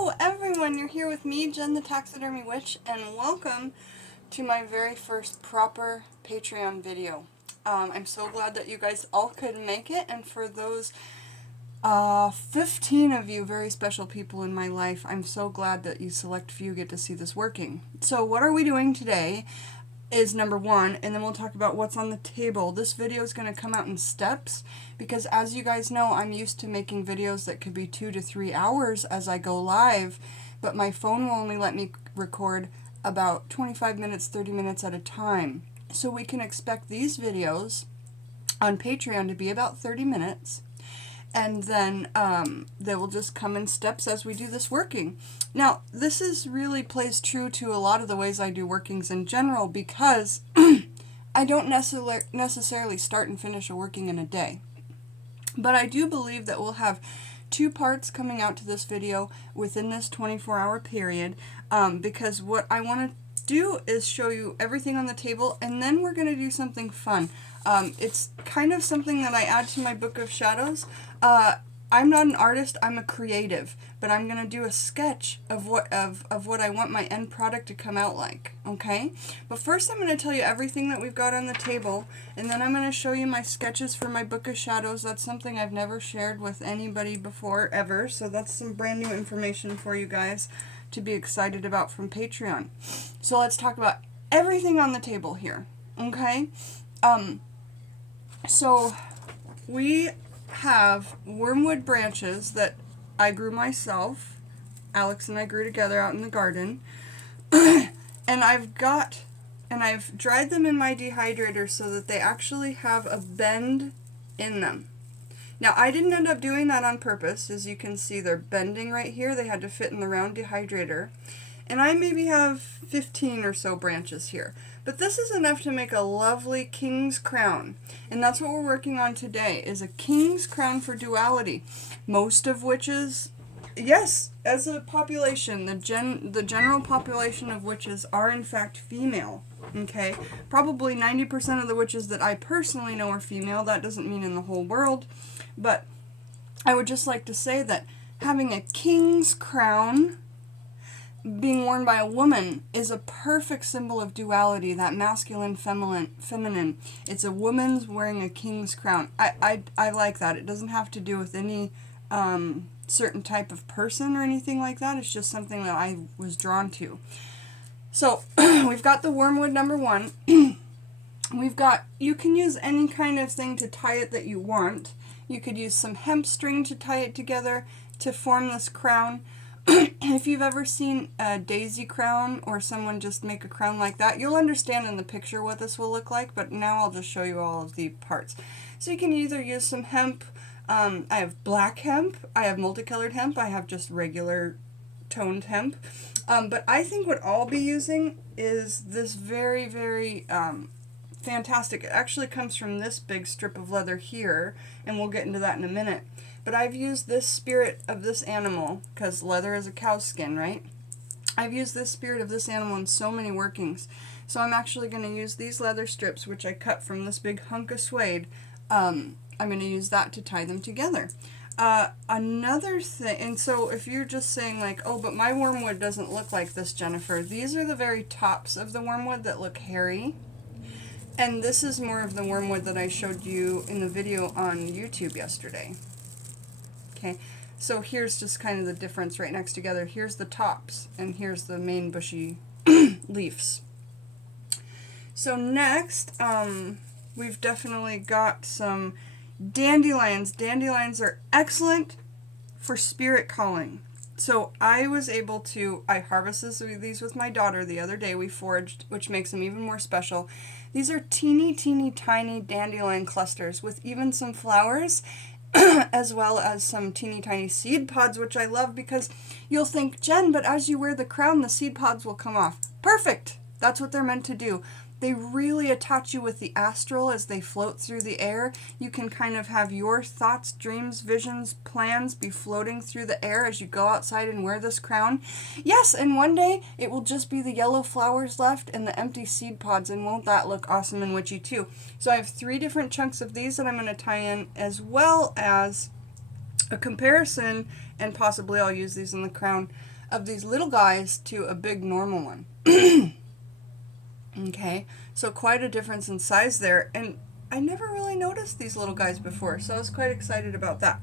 Hello everyone, you're here with me, Jen the Taxidermy Witch, and welcome to my very first proper Patreon video. I'm so glad that you guys all could make it, and for those 15 of you very special people in my life, I'm so glad that you select few get to see this working. So what are we doing today is number one, and then we'll talk about what's on the table. This video is going to come out in steps because, as you guys know, I'm used to making videos that could be 2 to 3 hours as I go live, but my phone will only let me record about 25 minutes, 30 minutes at a time. So we can expect these videos on Patreon to be about 30 minutes, and then they will just come in steps as we do this working. Now, this really plays true to a lot of the ways I do workings in general because I don't necessarily start and finish a working in a day. But I do believe that we'll have 2 parts coming out to this video within this 24-hour period because what I want to do is show you everything on the table, and then we're going to do something fun. It's kind of something that I add to my Book of Shadows. I'm not an artist, I'm a creative, but I'm going to do a sketch of what I want my end product to come out like, okay? But first I'm going to tell you everything that we've got on the table, and then I'm going to show you my sketches for my Book of Shadows. That's something I've never shared with anybody before, ever, so that's some brand new information for you guys to be excited about from Patreon. So let's talk about everything on the table here, okay? So we have wormwood branches that I grew myself. Alex and I grew together out in the garden. and I've dried them in my dehydrator so that they actually have a bend in them. Now, I didn't end up doing that on purpose. As you can see, they're bending right here. They had to fit in the round dehydrator. And I maybe have 15 or so branches here. But this is enough to make a lovely king's crown. And that's what we're working on today, is a king's crown for Duality. Most of witches, yes, as a population, the general population of witches are in fact female. Okay? Probably 90% of the witches that I personally know are female. That doesn't mean in the whole world. But I would just like to say that having a king's crown being worn by a woman is a perfect symbol of duality, that masculine, feminine. It's a woman's wearing a king's crown. I like that. It doesn't have to do with any certain type of person or anything like that. It's just something that I was drawn to. So we've got the wormwood number 1. You can use any kind of thing to tie it that you want. You could use some hemp string to tie it together to form this crown. If you've ever seen a daisy crown or someone just make a crown like that, you'll understand in the picture what this will look like, but now I'll just show you all of the parts. So you can either use some hemp. I have black hemp, I have multicolored hemp, I have just regular toned hemp. But I think what I'll be using is this very, very fantastic. It actually comes from this big strip of leather here, and we'll get into that in a minute. But I've used this spirit of this animal, because leather is a cow's skin, right? I've used this spirit of this animal in so many workings. So I'm actually going to use these leather strips, which I cut from this big hunk of suede. I'm going to use that to tie them together. Another thing, and so if you're just saying like, oh, but my wormwood doesn't look like this, Jennifer, these are the very tops of the wormwood that look hairy. And this is more of the wormwood that I showed you in the video on YouTube yesterday. Okay, so here's just kind of the difference right next together. Here's the tops, and here's the main bushy leaves. So next, we've definitely got some dandelions. Dandelions are excellent for spirit calling. So I harvested these with my daughter the other day. We foraged, which makes them even more special. These are teeny, teeny, tiny dandelion clusters with even some flowers, as well as some teeny tiny seed pods, which I love because you'll think, Jen, but as you wear the crown, the seed pods will come off. Perfect! That's what they're meant to do. They really attach you with the astral as they float through the air. You can kind of have your thoughts, dreams, visions, plans be floating through the air as you go outside and wear this crown. Yes, and one day it will just be the yellow flowers left and the empty seed pods, and won't that look awesome and witchy too? So I have 3 different chunks of these that I'm going to tie in, as well as a comparison, and possibly I'll use these in the crown, of these little guys to a big normal one. Okay, so quite a difference in size there, and I never really noticed these little guys before, so I was quite excited about that.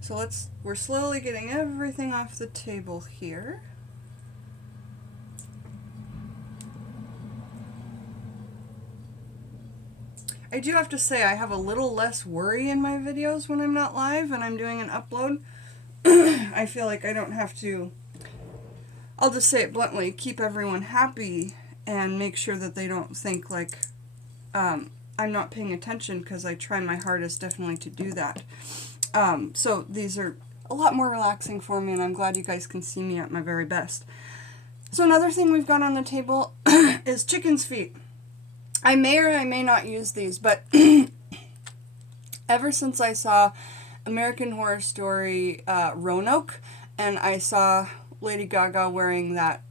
So we're slowly getting everything off the table here. I do have to say I have a little less worry in my videos when I'm not live and I'm doing an upload. I feel like I don't have to, I'll just say it bluntly, keep everyone happy and make sure that they don't think like I'm not paying attention, because I try my hardest definitely to do that. So these are a lot more relaxing for me, and I'm glad you guys can see me at my very best. So another thing we've got on the table is chicken's feet. I may or I may not use these, but ever since I saw American Horror Story Roanoke, and I saw Lady Gaga wearing that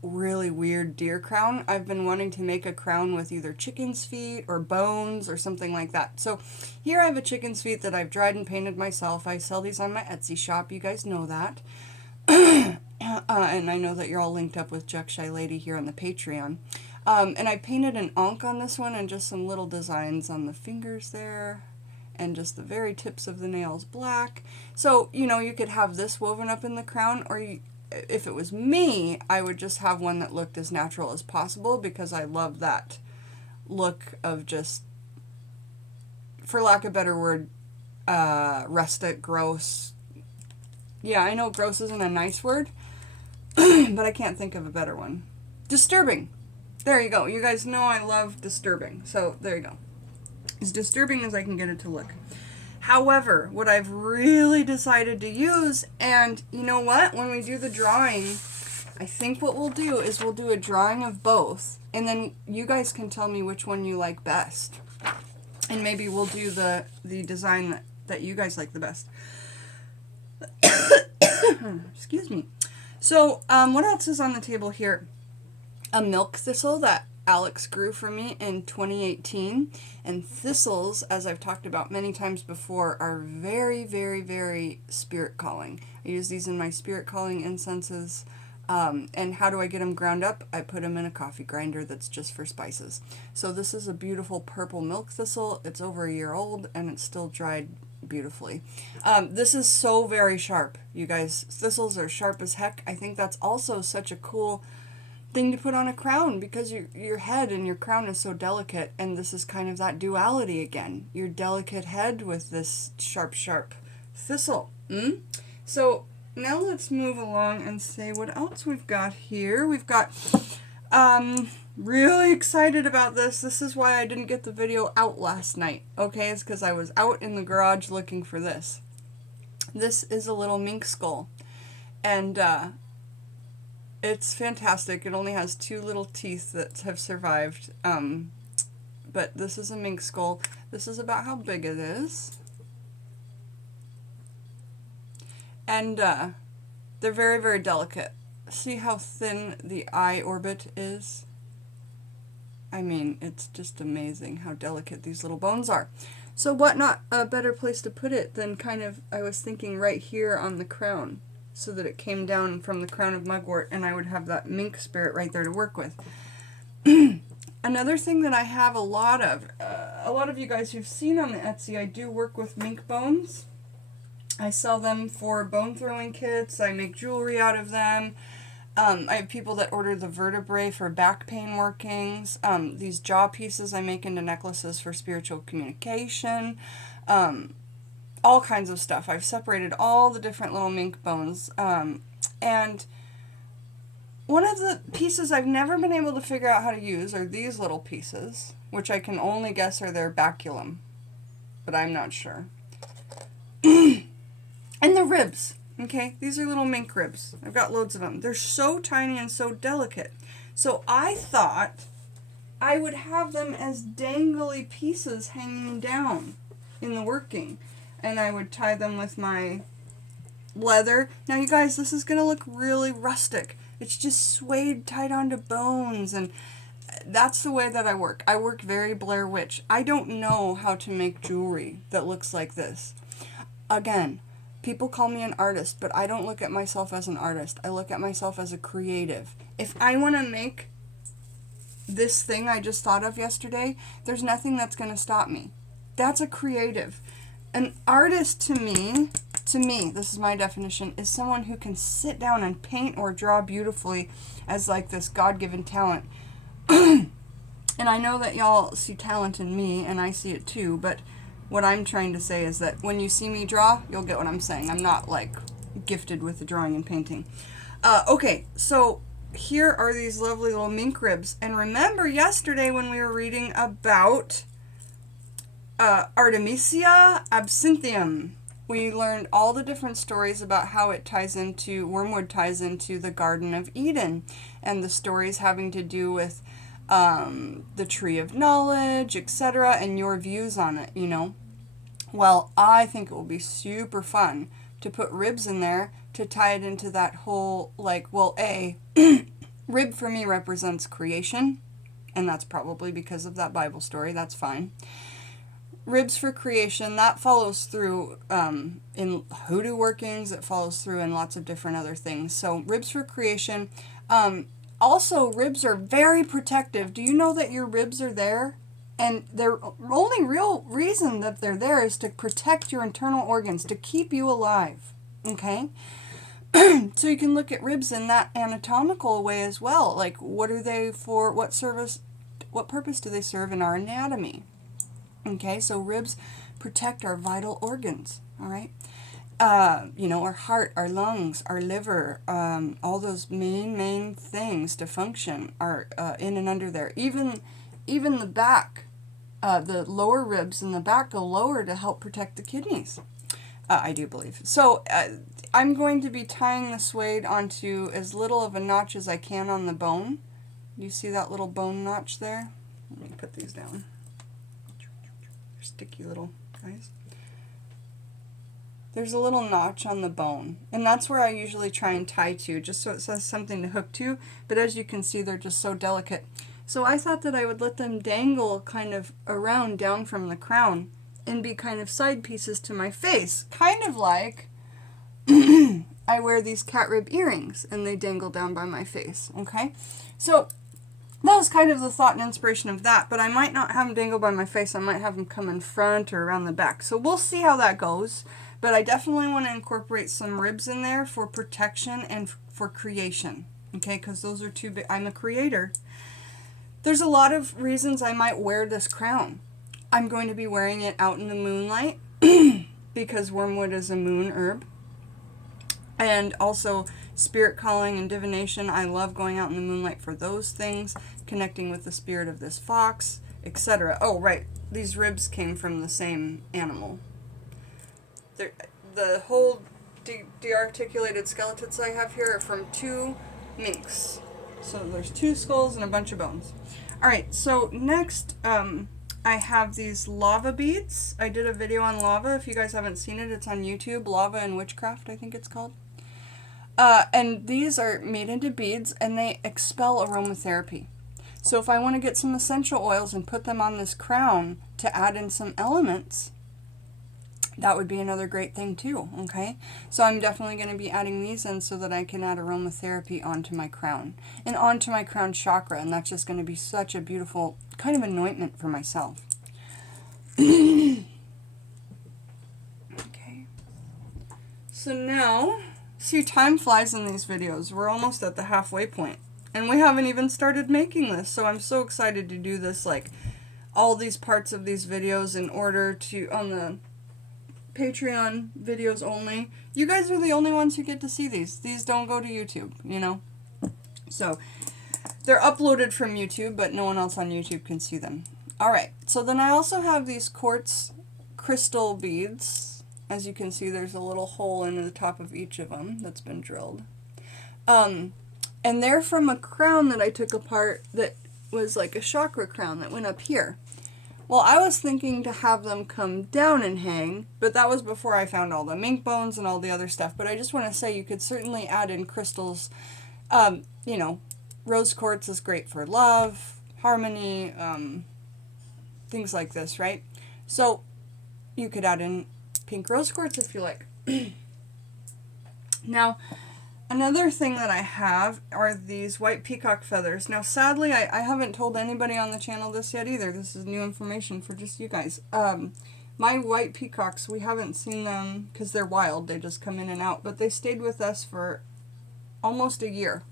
really weird deer crown, I've been wanting to make a crown with either chicken's feet or bones or something like that. So here I have a chicken's feet that I've dried and painted myself. I sell these on my Etsy shop. You guys know that. And I know that you're all linked up with Jack Shy Lady here on the Patreon. And I painted an ankh on this one and just some little designs on the fingers there and just the very tips of the nails black. So, you know, you could have this woven up in the crown, or if it was me, I would just have one that looked as natural as possible, because I love that look of just, for lack of a better word, rustic, gross. Yeah, I know gross isn't a nice word, but I can't think of a better one. Disturbing. There you go. You guys know I love disturbing. So there you go. As disturbing as I can get it to look. However, what I've really decided to use, and you know what? When we do the drawing, I think what we'll do is we'll do a drawing of both, and then you guys can tell me which one you like best. And maybe we'll do the design that you guys like the best. Excuse me. So, what else is on the table here? A milk thistle that Alex grew for me in 2018. And thistles, as I've talked about many times before, are very, very, very spirit calling. I use these in my spirit calling incenses. And how do I get them ground up? I put them in a coffee grinder that's just for spices. So this is a beautiful purple milk thistle. It's over a year old and it's still dried beautifully. This is so very sharp, you guys. Thistles are sharp as heck. I think that's also such a cool thing to put on a crown, because your head and your crown is so delicate, and this is kind of that duality again. Your delicate head with this sharp, sharp thistle. So now let's move along and say what else we've got here. We've got, really excited about this. This is why I didn't get the video out last night. Okay, it's because I was out in the garage looking for this. This is a little mink skull, and it's fantastic. It only has 2 little teeth that have survived, but this is a mink skull. This is about how big it is. And they're very, very delicate. See how thin the eye orbit is? I mean, it's just amazing how delicate these little bones are. So what not a better place to put it than kind of, I was thinking right here on the crown, so that it came down from the crown of mugwort, and I would have that mink spirit right there to work with. Another thing that I have a lot of you guys who've seen on the Etsy, I do work with mink bones. I sell them for bone throwing kits. I make jewelry out of them. I have people that order the vertebrae for back pain workings. These jaw pieces I make into necklaces for spiritual communication. All kinds of stuff. I've separated all the different little mink bones. And one of the pieces I've never been able to figure out how to use are these little pieces, which I can only guess are their baculum, but I'm not sure. And the ribs. Okay, these are little mink ribs. I've got loads of them. They're so tiny and so delicate. So I thought I would have them as dangly pieces hanging down in the working. And I would tie them with my leather. Now you guys, this is going to look really rustic. It's just suede tied onto bones, and that's the way that I work. I work very Blair Witch. I don't know how to make jewelry that looks like this. Again, People call me an artist, but I don't look at myself as an artist. I look at myself as a creative. If I want to make this thing I just thought of yesterday, there's nothing that's going to stop me. That's a creative. An artist to me, this is my definition, is someone who can sit down and paint or draw beautifully as like this God-given talent. And I know that y'all see talent in me, and I see it too, but what I'm trying to say is that when you see me draw, you'll get what I'm saying. I'm not like gifted with the drawing and painting. Okay, so here are these lovely little mink ribs. And remember yesterday when we were reading about Artemisia absinthium, we learned all the different stories about how it ties into, wormwood ties into the Garden of Eden, and the stories having to do with the tree of knowledge, etc., and your views on it, you know. Well, I think it will be super fun to put ribs in there to tie it into that whole, like, well, rib for me represents creation, and that's probably because of that Bible story. That's fine. Ribs for creation, that follows through in hoodoo workings. It follows through in lots of different other things. So ribs for creation. Also, ribs are very protective. Do you know that your ribs are there? And the only real reason that they're there is to protect your internal organs, to keep you alive. Okay? So you can look at ribs in that anatomical way as well. Like, what are they for? What purpose do they serve in our anatomy? Okay, so ribs protect our vital organs. All right? You know, our heart, our lungs, our liver, all those main things to function are in and under there. Even the back, the lower ribs in the back go lower to help protect the kidneys. I do believe. So I'm going to be tying the suede onto as little of a notch as I can on the bone. You see that little bone notch there? Let me put these down. They're sticky little guys. There's a little notch on the bone, and that's where I usually try and tie to, just so it says something to hook to, but as you can see, they're just so delicate. So I thought that I would let them dangle kind of around down from the crown and be kind of side pieces to my face, kind of like I wear these cat rib earrings, and they dangle down by my face, okay? So that was kind of the thought and inspiration of that, but I might not have them dangle by my face. I might have them come in front or around the back. So we'll see how that goes. But I definitely want to incorporate some ribs in there for protection and for creation, okay? Because those are two big. I'm a creator. There's a lot of reasons I might wear this crown. I'm going to be wearing it out in the moonlight because wormwood is a moon herb. And also spirit calling and divination. I love going out in the moonlight for those things, connecting with the spirit of this fox, etc. Oh, right. These ribs came from the same animal. The whole dearticulated skeletons I have here are from 2 minks. So there's 2 skulls and a bunch of bones. Alright, so next I have these lava beads. I did a video on lava. If you guys haven't seen it, it's on YouTube. Lava and Witchcraft, I think it's called. And these are made into beads, and they expel aromatherapy. So if I want to get some essential oils and put them on this crown to add in some elements, that would be another great thing too, okay? So I'm definitely going to be adding these in so that I can add aromatherapy onto my crown and onto my crown chakra, and that's just going to be such a beautiful kind of anointment for myself. Okay. So now, see, time flies in these videos. We're almost at the halfway point, and we haven't even started making this, so I'm so excited to do this, like, all these parts of these videos in order to, on the Patreon videos only. You guys are the only ones who get to see these. These don't go to YouTube, you know? So, they're uploaded from YouTube, but no one else on YouTube can see them. Alright, so then I also have these quartz crystal beads. As you can see, there's a little hole in the top of each of them that's been drilled. And they're from a crown that I took apart that was like a chakra crown that went up here. Well, I was thinking to have them come down and hang, but that was before I found all the mink bones and all the other stuff. But I just want to say you could certainly add in crystals. You know, rose quartz is great for love, harmony, things like this, right? So you could add in pink rose quartz if you like. Now, another thing that I have are these white peacock feathers. Now, sadly, I haven't told anybody on the channel this yet either. This is new information for just you guys. My white peacocks, we haven't seen them because they're wild. They just come in and out. But they stayed with us for almost a year.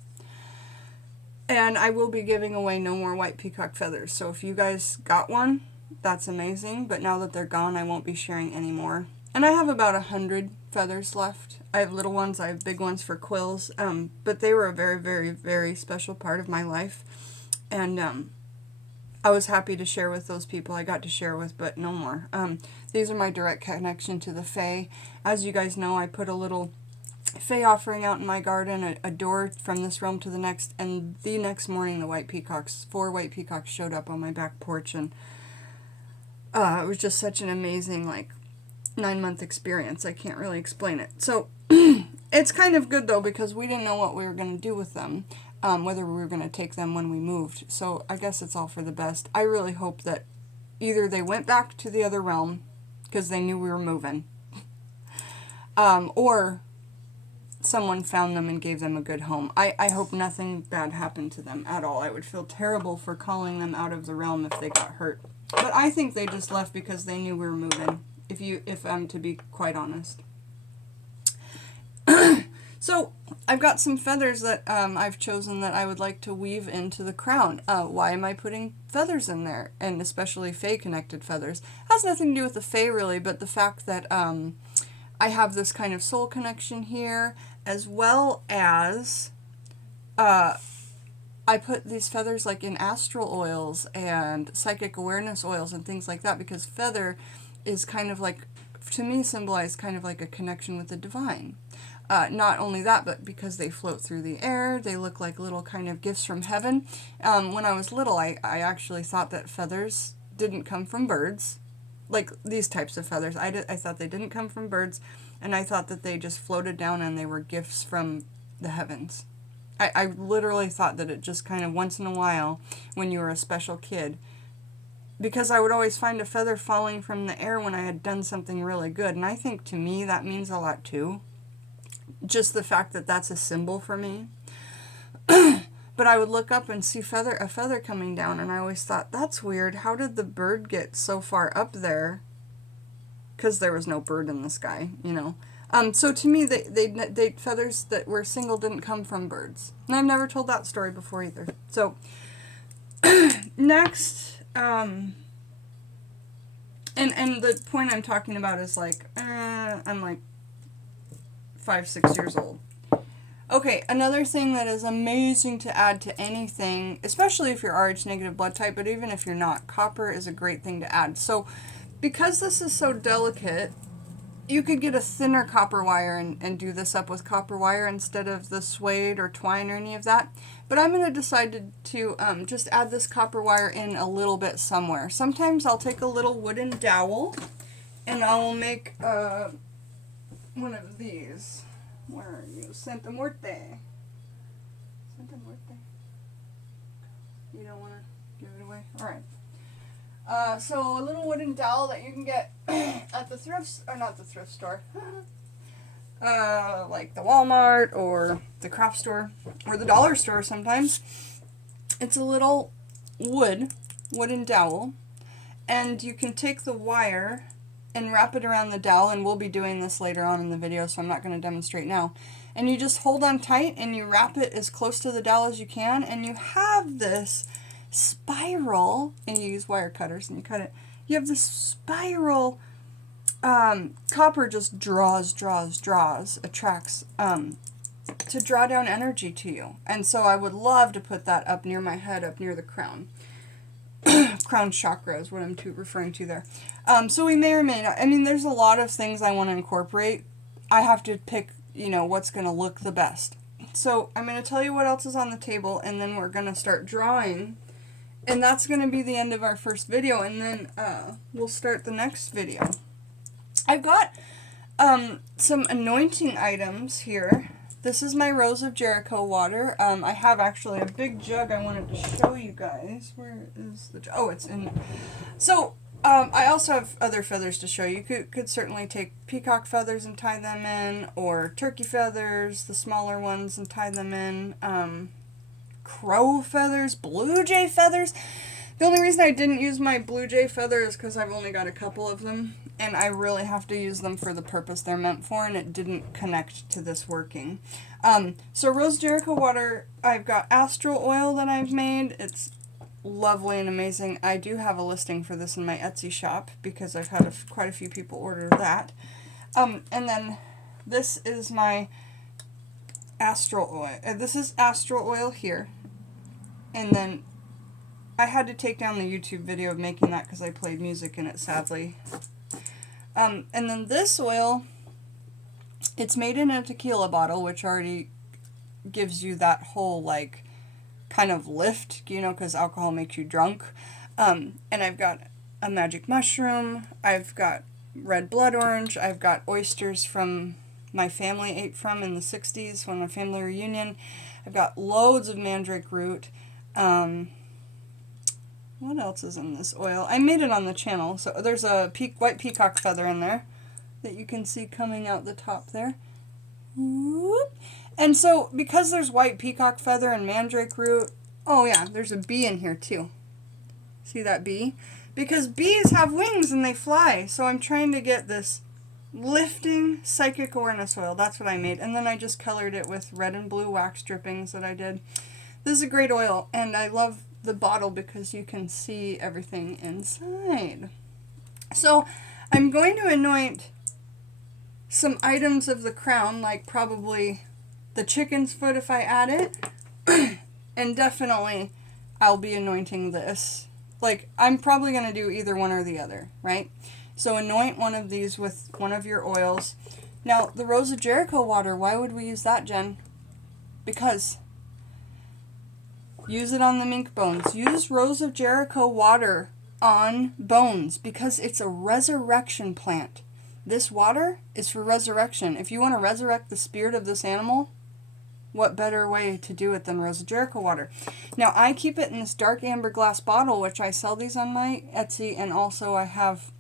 And I will be giving away no more white peacock feathers. So if you guys got one, that's amazing. But now that they're gone, I won't be sharing any more. And I have about 100 feathers left. I have little ones, I have big ones for quills. But they were a very, very, very special part of my life. And I was happy to share with those people I got to share with, but no more. These are my direct connection to the Fae. As you guys know, I put a little Fae offering out in my garden, a door from this realm to the next, and the next morning the white peacocks, 4 white peacocks showed up on my back porch, and it was just such an amazing, like, 9-month experience. I can't really explain it. So, it's kind of good, though, because we didn't know what we were going to do with them, whether we were going to take them when we moved. So, I guess it's all for the best. I really hope that either they went back to the other realm, because they knew we were moving, or someone found them and gave them a good home. I hope nothing bad happened to them at all. I would feel terrible for calling them out of the realm if they got hurt. But I think they just left because they knew we were moving, if I'm to be quite honest. So, I've got some feathers that I've chosen that I would like to weave into the crown. Why am I putting feathers in there? And especially Fae-connected feathers. It has nothing to do with the Fae, really, but the fact that I have this kind of soul connection here, as well as I put these feathers like in astral oils and psychic awareness oils and things like that, because feather is kind of like, to me, symbolized kind of like a connection with the divine. Not only that, but because they float through the air, they look like little kind of gifts from heaven. When I was little, I actually thought that feathers didn't come from birds. Like these types of feathers. I thought they didn't come from birds, and I thought that they just floated down and they were gifts from the heavens. I literally thought that it just kind of once in a while, when you were a special kid, because I would always find a feather falling from the air when I had done something really good, and I think to me that means a lot too. Just the fact that that's a symbol for me. But I would look up and see a feather coming down, and I always thought, that's weird. How did the bird get so far up there? Because there was no bird in the sky, you know. So to me, they feathers that were single didn't come from birds. And I've never told that story before either. So, next, and the point I'm talking about is like, I'm like 5-6 years old. Okay, another thing that is amazing to add to anything, especially if you're Rh-negative blood type, but even if you're not, copper is a great thing to add. So, because this is so delicate, you could get a thinner copper wire and do this up with copper wire instead of the suede or twine or any of that. But I'm going to decide to just add this copper wire in a little bit somewhere. Sometimes I'll take a little wooden dowel and I'll make one of these. Where are you? Santa Muerte. Santa Muerte. You don't want to give it away? Alright. So a little wooden dowel that you can get at the thrift, or not the thrift store, like the Walmart or the craft store or the dollar store sometimes. It's a little wooden dowel, and you can take the wire and wrap it around the dowel, and we'll be doing this later on in the video, so I'm not going to demonstrate now. And you just hold on tight and you wrap it as close to the dowel as you can, and you have this spiral, and you use wire cutters and you cut it. You have this spiral, copper just attracts, to draw down energy to you. And so I would love to put that up near my head, up near the crown. Crown chakra is what I'm referring to there. So we may or may not, I mean, there's a lot of things I want to incorporate. I have to pick, you know, what's going to look the best. So I'm going to tell you what else is on the table, and then we're going to start drawing. And that's going to be the end of our first video, and then we'll start the next video. I've got some anointing items here. This is my Rose of Jericho water. I have actually a big jug I wanted to show you guys. Where is the jug? Oh, it's in. So, I also have other feathers to show you. Could certainly take peacock feathers and tie them in, or turkey feathers, the smaller ones, and tie them in. Crow feathers, blue jay feathers. The only reason I didn't use my blue jay feather is because I've only got a couple of them, and I really have to use them for the purpose they're meant for, and it didn't connect to this working. So Rose Jericho water, I've got astral oil that I've made. It's lovely and amazing. I do have a listing for this in my Etsy shop because I've had quite a few people order that. And then this is my astral oil. This is astral oil here. And then I had to take down the YouTube video of making that because I played music in it, sadly. And then this oil, it's made in a tequila bottle, which already gives you that whole, like, kind of lift, you know, because alcohol makes you drunk. And I've got a magic mushroom, I've got red blood orange, I've got oysters from my family ate from in the 60s when my family reunion. I've got loads of mandrake root. What else is in this oil? I made it on the channel, so there's a white peacock feather in there that you can see coming out the top there. Whoop. And so, because there's white peacock feather and mandrake root, oh yeah, there's a bee in here too. See that bee? Because bees have wings and they fly, so I'm trying to get this lifting psychic awareness oil. That's what I made. And then I just colored it with red and blue wax drippings that I did. This is a great oil, and I love the bottle because you can see everything inside. So, I'm going to anoint some items of the crown, like probably the chicken's foot if I add it, and definitely I'll be anointing this. Like, I'm probably going to do either one or the other, right? So anoint one of these with one of your oils. Now, the Rose of Jericho water, why would we use that, Jen? Because use it on the mink bones. Use Rose of Jericho water on bones because it's a resurrection plant. This water is for resurrection. If you want to resurrect the spirit of this animal, what better way to do it than Rose of Jericho water? Now, I keep it in this dark amber glass bottle, which I sell these on my Etsy, and also I have,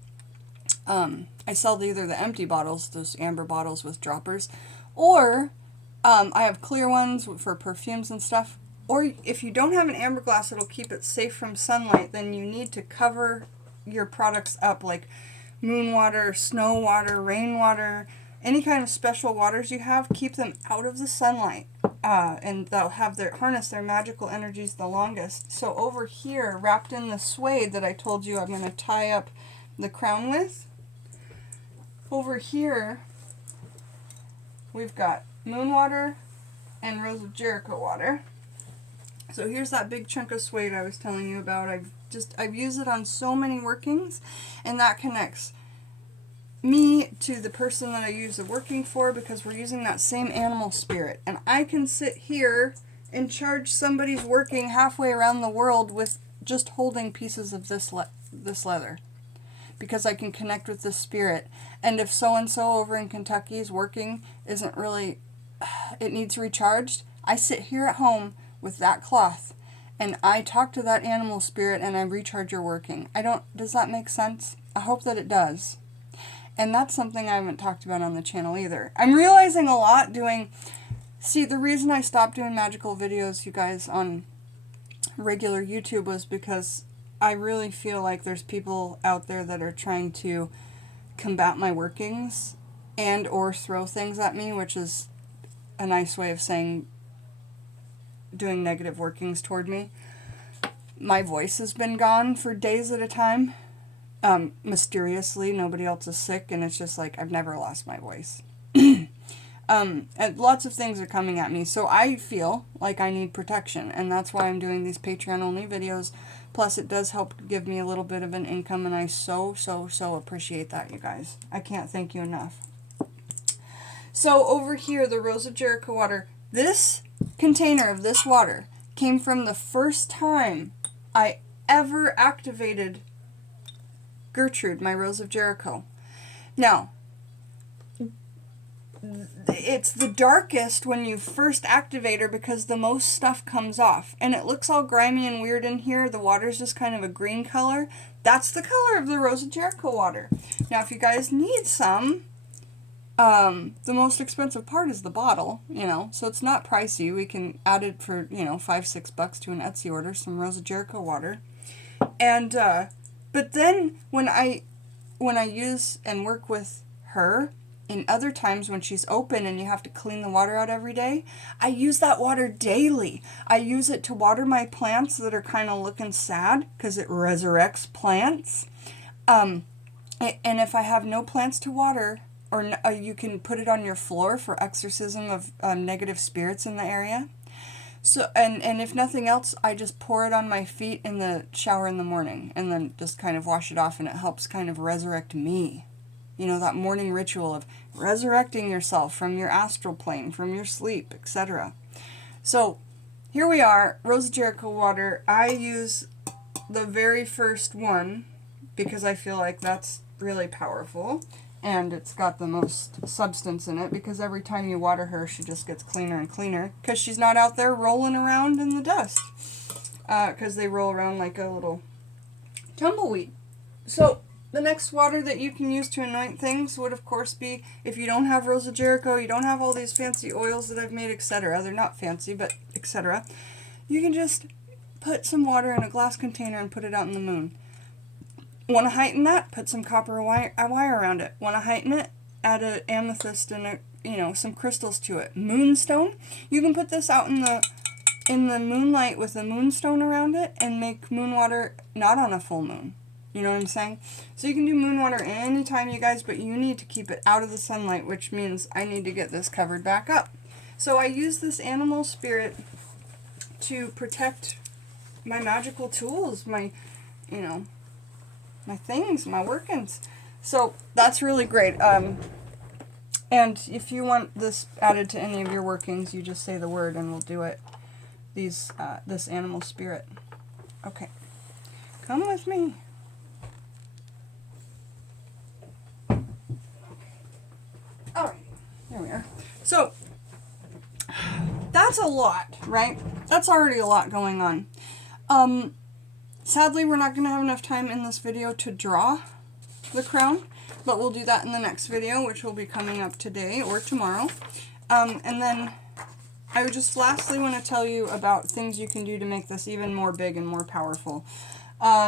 I sell either the empty bottles, those amber bottles with droppers, or I have clear ones for perfumes and stuff. Or if you don't have an amber glass that'll keep it safe from sunlight, then you need to cover your products up, like moon water, snow water, rainwater, any kind of special waters you have, keep them out of the sunlight. And they'll have harness their magical energies the longest. So over here, wrapped in the suede that I told you I'm going to tie up the crown with, over here we've got moon water and Rose of Jericho water. So here's that big chunk of suede I was telling you about. I've used it on so many workings, and that connects me to the person that I use the working for because we're using that same animal spirit. And I can sit here and charge somebody's working halfway around the world with just holding pieces of this leather because I can connect with this spirit. And if so-and-so over in Kentucky's working isn't really, it needs recharged, I sit here at home with that cloth and I talk to that animal spirit and I recharge your working. Does that make sense? I hope that it does. And that's something I haven't talked about on the channel either. I'm realizing a lot see, the reason I stopped doing magical videos, you guys, on regular YouTube was because I really feel like there's people out there that are trying to combat my workings and or throw things at me, which is a nice way of saying doing negative workings toward me. My voice has been gone for days at a time. Mysteriously, nobody else is sick, and it's just like, I've never lost my voice. And lots of things are coming at me, so I feel like I need protection, and that's why I'm doing these Patreon-only videos. Plus, it does help give me a little bit of an income, and I so appreciate that, you guys. I can't thank you enough. So, over here, the Rose of Jericho water. This container of this water came from the first time I ever activated Gertrude, my Rose of Jericho. Now, it's the darkest when you first activate her because the most stuff comes off. And it looks all grimy and weird in here. The water's just kind of a green color. That's the color of the Rose of Jericho water. Now, if you guys need some, the most expensive part is the bottle, you know, so it's not pricey. We can add it for, you know, $5-6 to an Etsy order, some Rose of Jericho water. And, but then when I use and work with her, in other times when she's open and you have to clean the water out every day, I use that water daily. I use it to water my plants that are kind of looking sad because it resurrects plants. And if I have no plants to water, or you can put it on your floor for exorcism of negative spirits in the area. So, and if nothing else, I just pour it on my feet in the shower in the morning and then just kind of wash it off, and it helps kind of resurrect me. You know, that morning ritual of resurrecting yourself from your astral plane, from your sleep, etc. So, here we are, Rose of Jericho water. I use the very first one because I feel like that's really powerful. And it's got the most substance in it because every time you water her, she just gets cleaner and cleaner because she's not out there rolling around in the dust. Because they roll around like a little tumbleweed. So, the next water that you can use to anoint things would, of course, be, if you don't have Rose of Jericho, you don't have all these fancy oils that I've made, etc. They're not fancy, but etc. You can just put some water in a glass container and put it out in the moon. Want to heighten that? Put some copper wire around it. Want to heighten it? Add an amethyst and some crystals to it. Moonstone. You can put this out in the moonlight with a moonstone around it and make moon water not on a full moon. You know what I'm saying? So you can do moon water anytime, you guys, but you need to keep it out of the sunlight, which means I need to get this covered back up. So I use this animal spirit to protect my magical tools, my things, my workings. So that's really great. And if you want this added to any of your workings, you just say the word and we'll do it. This animal spirit. Okay. Come with me. Alright, there we are. So, that's a lot, right? That's already a lot going on. Sadly, we're not going to have enough time in this video to draw the crown, but we'll do that in the next video, which will be coming up today or tomorrow. And then I would just lastly want to tell you about things you can do to make this even more big and more powerful.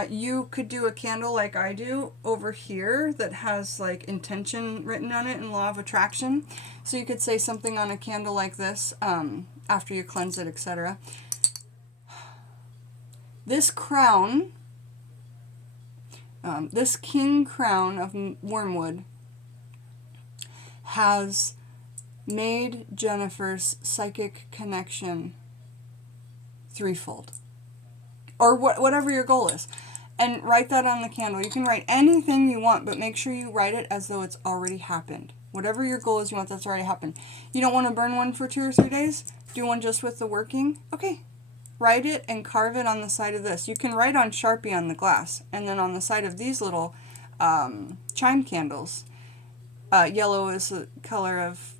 You could do a candle like I do over here that has like intention written on it and law of attraction. So you could say something on a candle like this after you cleanse it, etc. This crown, this king crown of wormwood, has made Jennifer's psychic connection threefold. Or whatever your goal is. And write that on the candle. You can write anything you want, but make sure you write it as though it's already happened. Whatever your goal is, you want that's already happened. You don't want to burn one for 2 or 3 days? Do one just with the working? Okay. Write it and carve it on the side of this. You can write on Sharpie on the glass. And then on the side of these little chime candles, yellow is the color of,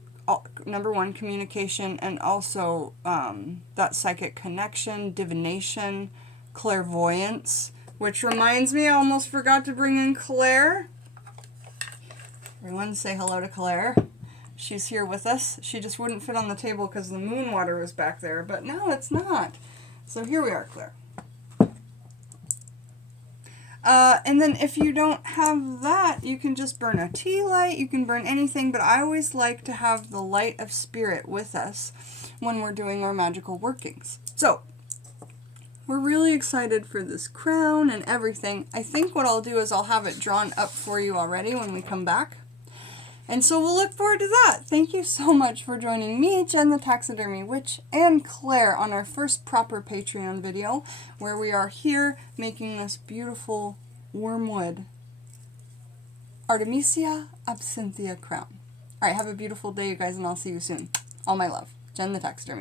number 1, communication, and also that psychic connection, divination, clairvoyance, which reminds me, I almost forgot to bring in Claire. Everyone say hello to Claire. She's here with us. She just wouldn't fit on the table because the moon water was back there, but no, it's not. So here we are, Claire. And then if you don't have that, you can just burn a tea light, you can burn anything, but I always like to have the light of spirit with us when we're doing our magical workings. So, we're really excited for this crown and everything. I think what I'll do is I'll have it drawn up for you already when we come back. And so we'll look forward to that. Thank you so much for joining me, Jen the Taxidermy Witch, and Claire on our first proper Patreon video, where we are here making this beautiful wormwood Artemisia absinthium crown. Alright, have a beautiful day, you guys, and I'll see you soon. All my love. Jen the Taxidermy.